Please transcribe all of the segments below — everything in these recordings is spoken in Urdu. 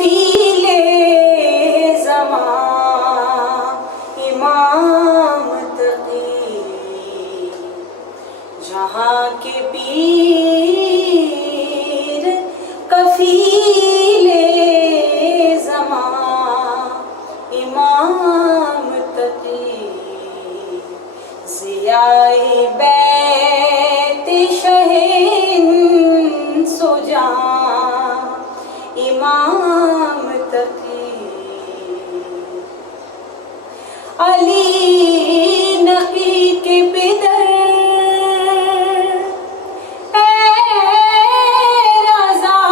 کفیل زمان امام تقی، جہاں کے پیر کفیل زمان امام تقی، ضیائے بیت شہین سجاں امام تقی، علی نقی کے پدر اے رضا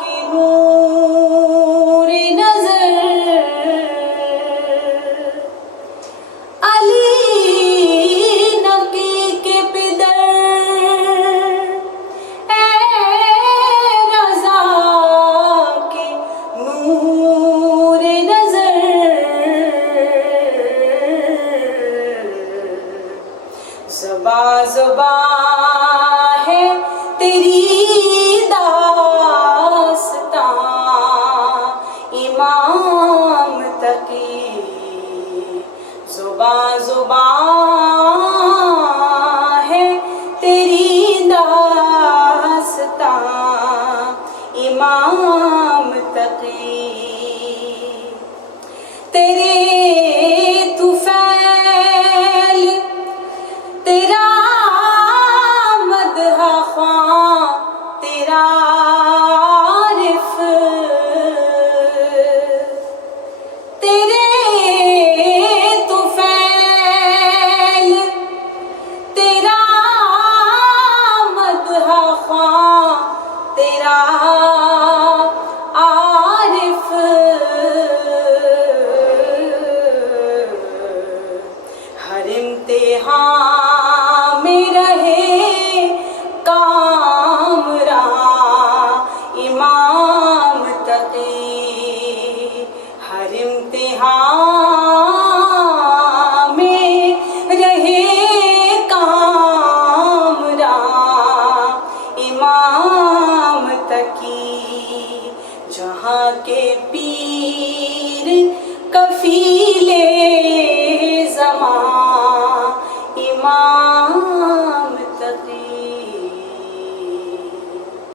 کے نور نظر، علی نقی کے پدر اے رضا کے نور نظر، زباں زباں ہے تیری داستان امام تقی، زباں زباں ہے تیری داستان امام تقی، تیرے طفیل تیرا مدح خواں تیرا عارف، تیرے طفیل تیرا مدح خواں تیرا عارف، ہر امتحان میں رہے کامراں امام تقی، ہر امتحان میں رہے کامراں امام تقی، جہاں کے پیر کفیل